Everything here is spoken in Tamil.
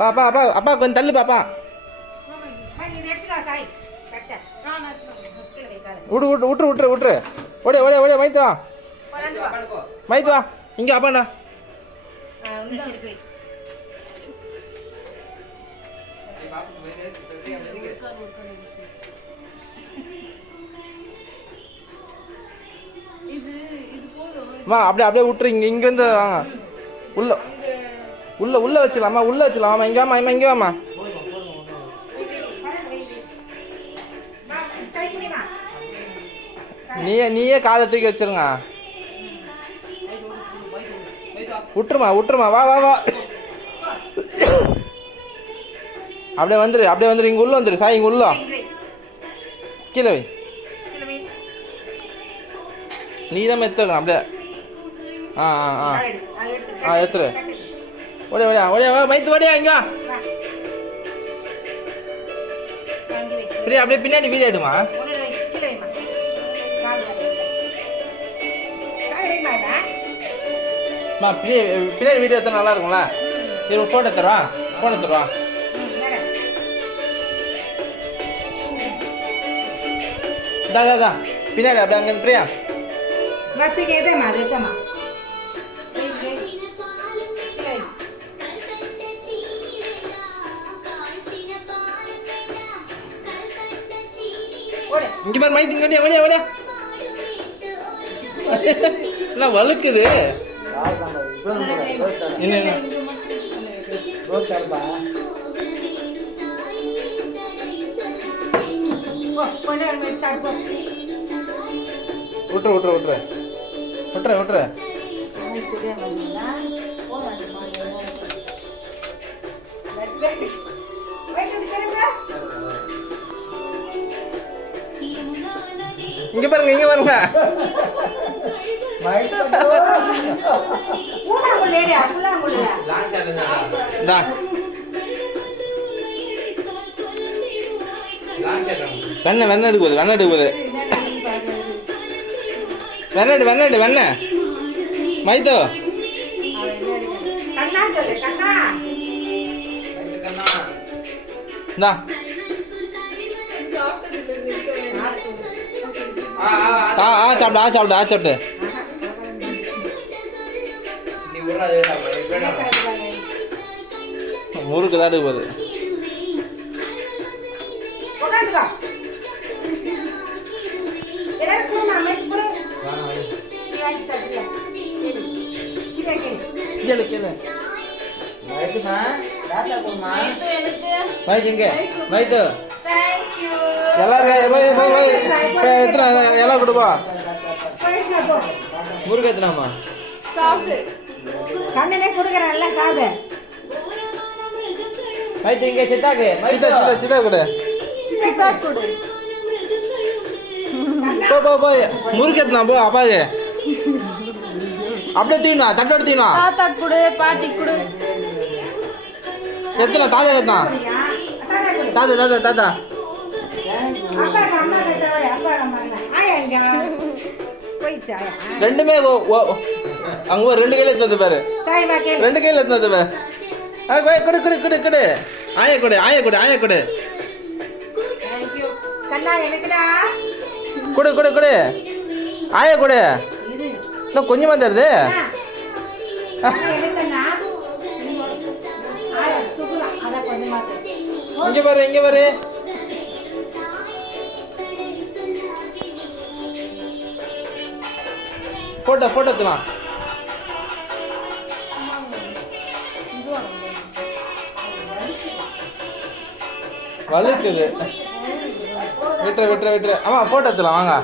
பாப்பா அப்பா அப்பா கொஞ்சம் தள்ளு பாப்பா. விடு விட்டு விட்டுரு விட்டுரு விட்டுரு. ஓடியா ஓடியா ஓடியா மைத்து வா. மைத்து வா இங்கே அப்பாண்ணா. வா அப்படியே அப்படியே விட்டுரு. இங்கேருந்து வாங்க. உள்ள உள்ள உள்ள வச்சுக்கலாமா? உள்ள வச்சுக்கலாமா? இங்கே வாமா இம்மா இங்கே வாமா. நீயே காலை தூக்கி வச்சிருங்க. விட்டுருமா விட்டுருமா. வா வா வா. அப்படியே வந்துரு இங்கே உள்ள வந்துரு. சாய் இங்கே உள்ள கீழே வை. நீ தான் எடுத்து வைக்கணும் அப்படியே. ஆ ஆ ஆ ஆ எடுத்துரு. ஓடியா ஓடியா ஓடியா வா மைத்து ஓடியா இங்கே வா. பிரியா அப்படியே பின்னாடி வீடியோ எடுமா. பின்னாடி வீடியோ எடுத்தா நல்லா இருக்கும்ல. இது ஒரு ஃபோட்டோ தருவா. ஃபோன் எடுத்துருவா. தாதா பின்னாடி அப்படியே அங்கே பிரியா. இங்கே பாரு மைத்து இங்கே ஓடியா ஓடியா. எல்லாம் வழுக்குது. என்ன விட்டுரு விட்டுரு விட்டுரு விட்டுரு விட்டுரு. இங்க பாருங்க இங்க பாருங்க. வெண்ணெய் எடுக்க போகுது. வெண்ணெய் எடுக்க போகுது. வெண்ணெய் வெண்ணெய் மைத்தோ. இந்தா சாப்பிட்டு முறுக்கு தான் எடுக்க போகுது. எல்லாம் கொடுப்பா. முறுக்கு எத்தனாமா கண்ணனே கொடுக்குறேன் சாப்பிடு. இங்க சித்தாக்கு சித்தா கொடு. போய் முறுக்கு எத்தனா போ அப்பாக்கு. அப்படியே தீனா தட்டோட தீனா. தாத்தா கொடு பாட்டி கொடு. எத்தனை தாத்தா எத்தனா தாத்தா தாத்தா தாத்தா. ரெண்டுமே அங்க ஒரு 2 கையில எடுத்து பாரு. 2 கையில எடுத்து பாரு. கொடு கொடு கொடு கொடு. ஆய கொடு ஆய கொடு ஆய கொடு. கொடு கொடு கொடு ஆய கொடு. இன்னும் கொஞ்சமா தருது. இங்க பாரு இங்க பாரு. போட்டோ எடுத்துலாம். வலிக்குது. விட்டுற விட்டுற விட்டுற. ஆமா போட்டோ எடுத்துலாம் வாங்க.